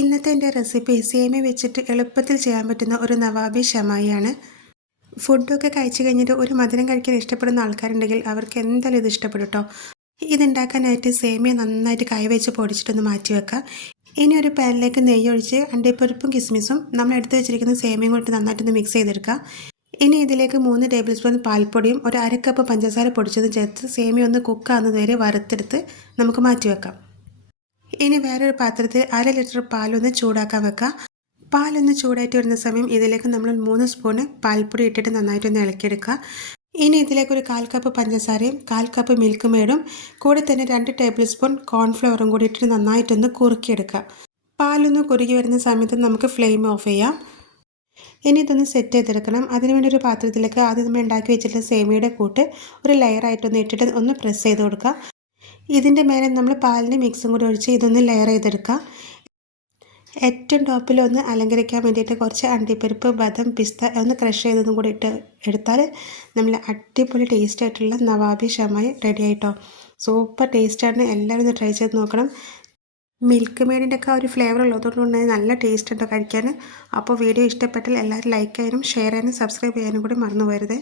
ഇന്നത്തെ എൻ്റെ റെസിപ്പി സേമിയ വെച്ചിട്ട് എളുപ്പത്തിൽ ചെയ്യാൻ പറ്റുന്ന ഒരു നവാബി ഷമായിയാണ്. ഫുഡൊക്കെ കഴിച്ചു കഴിഞ്ഞിട്ട് ഒരു മധുരം കഴിക്കാൻ ഇഷ്ടപ്പെടുന്ന ആൾക്കാരുണ്ടെങ്കിൽ അവർക്ക് എന്തായാലും ഇത് ഇഷ്ടപ്പെടും കേട്ടോ. ഇതുണ്ടാക്കാനായിട്ട് സേമിയ നന്നായിട്ട് കൈവച്ച് പൊടിച്ചിട്ടൊന്ന് മാറ്റി വെക്കാം. ഇനി ഒരു പാനിലേക്ക് നെയ്യ് ഒഴിച്ച് അണ്ടിപ്പരിപ്പും കിസ്മിസും നമ്മൾ എടുത്ത് വെച്ചിരിക്കുന്ന സേമിയയും കൂടി നന്നായിട്ടൊന്ന് മിക്സ് ചെയ്തെടുക്കുക. ഇനി ഇതിലേക്ക് 3 ടേബിൾ സ്പൂൺ പാൽപ്പൊടിയും ഒരു അരക്കപ്പ് പഞ്ചസാര പൊടിച്ചതും ചേർത്ത് സേമിയ ഒന്ന് കുക്കാവുന്നത് വരെ വറുത്തെടുത്ത് നമുക്ക് മാറ്റി വെക്കാം. ഇനി വേറൊരു പാത്രത്തിൽ 1/2 ലിറ്റർ പാലൊന്ന് ചൂടാക്കാൻ വെക്കാം. പാലൊന്ന് ചൂടായിട്ട് വരുന്ന സമയം ഇതിലേക്ക് നമ്മൾ 3 സ്പൂണ് പാൽപ്പൊടി ഇട്ടിട്ട് നന്നായിട്ടൊന്ന് ഇളക്കിയെടുക്കുക. ഇനി ഇതിലേക്ക് ഒരു 1/4 കപ്പ് പഞ്ചസാരയും 1/4 കപ്പ് മിൽക്ക് മേഡും കൂടെ തന്നെ 2 ടേബിൾ സ്പൂൺ കോൺഫ്ലവറും കൂടി ഇട്ടിട്ട് നന്നായിട്ടൊന്ന് കുറുക്കിയെടുക്കുക. പാലൊന്ന് കുറുകി വരുന്ന സമയത്ത് നമുക്ക് ഫ്ലെയിം ഓഫ് ചെയ്യാം. ഇനി ഇതൊന്ന് സെറ്റ് ചെയ്തെടുക്കണം. അതിനുവേണ്ടി ഒരു പാത്രത്തിലേക്ക് ആദ്യം നമ്മൾ ഉണ്ടാക്കി വെച്ചിട്ടുള്ള സേമിയയുടെ കൂട്ട് ഒരു ലെയറായിട്ടൊന്ന് ഇട്ടിട്ട് ഒന്ന് പ്രസ് ചെയ്ത് കൊടുക്കുക. ഇതിൻ്റെ മേലെ നമ്മൾ പാലിൻ്റെ മിക്സും കൂടി ഒഴിച്ച് ഇതൊന്ന് ലെയർ ചെയ്തെടുക്കുക. ഏറ്റവും ടോപ്പിലൊന്ന് അലങ്കരിക്കാൻ വേണ്ടിയിട്ട് കുറച്ച് അണ്ടിപ്പരിപ്പ്, ബദം, പിസ്ത ഒന്ന് ക്രഷ് ചെയ്തതും കൂടി എടുത്താൽ നമ്മൾ അടിപൊളി ടേസ്റ്റ് ആയിട്ടുള്ള നവാബി ഷമായി റെഡി ആയിട്ടോ. സൂപ്പർ ടേസ്റ്റാണ്. എല്ലാവരും ഒന്ന് ട്രൈ ചെയ്ത് നോക്കണം. മിൽക്ക് മെയ്ഡിൻ്റെ ഒക്കെ ഒരു ഫ്ലേവർ ഉള്ളതുകൊണ്ട് നല്ല ടേസ്റ്റ് ഉണ്ടോ കഴിക്കാൻ. അപ്പോൾ വീഡിയോ ഇഷ്ടപ്പെട്ടാൽ എല്ലാവരും ലൈക്ക് ചെയ്യാനും ഷെയർ ചെയ്യാനും സബ്സ്ക്രൈബ് ചെയ്യാനും കൂടി മറന്നു പോകരുത്.